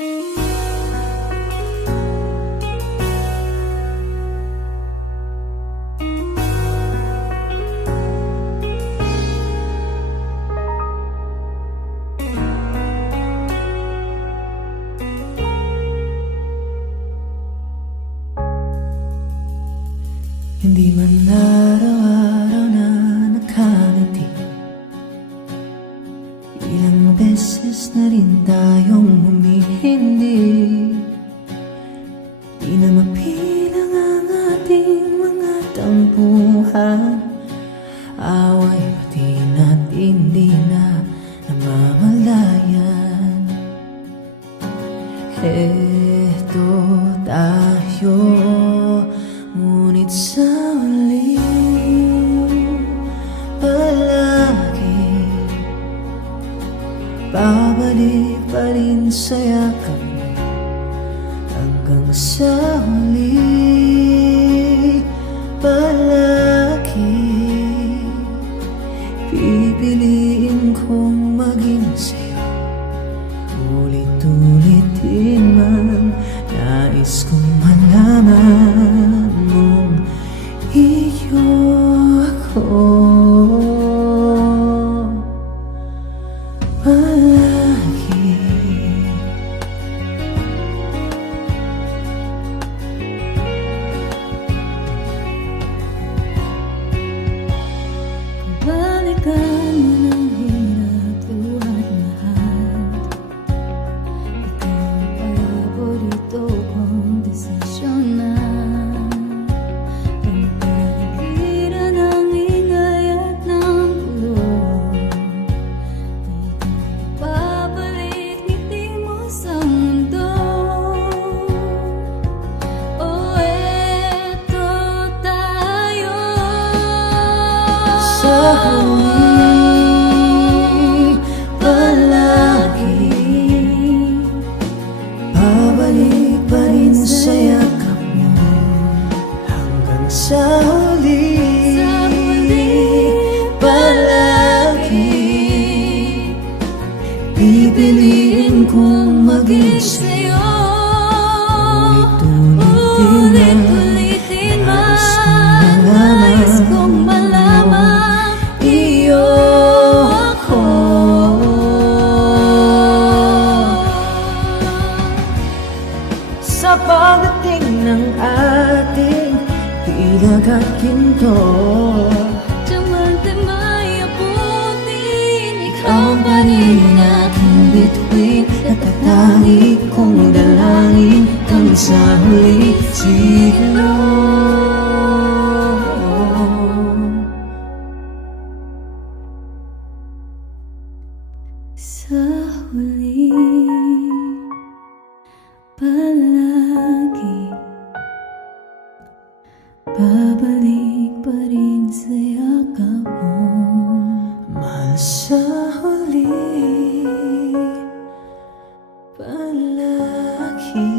Hindi man araw-araw na nakangiti, ilang beses na rin tayong humihindi. Di na mapilang ang ating mga tampuhan, away pati na't hindi na namamalayan. Eto tayo, ngunit sa huli palagi babalik pa rin sa yakap mo. Hanggang sa huli palagi pipiliin kong maging sa'yo. Ulit-ulitin man, nais kong malaman mong iyo ako palagi. Balikan mo ng hirap, luhat lahat. Ikaw ang paborito kong desisyon na pagpaligiran ng ingay at ng gulo. Di ka babalik, ngiti mo sa mundo. Oh, eto tayo Sa huli palagi babalik pa rin sa yakap mo. Hanggang sa huli palagi pipiliin kong maging sa'yo. Ulit-ulitin man, nais kong malaman iyo ako. Sa pagdating ng ating pilag at ginto, Diamante may abutin, ikaw ikaw pa rin aking bituin, natatangi kong dalangin hanggang sa huli siguro. sa huli palagi babalik pa rin sa yakap mo. Mahal, sa huli palagi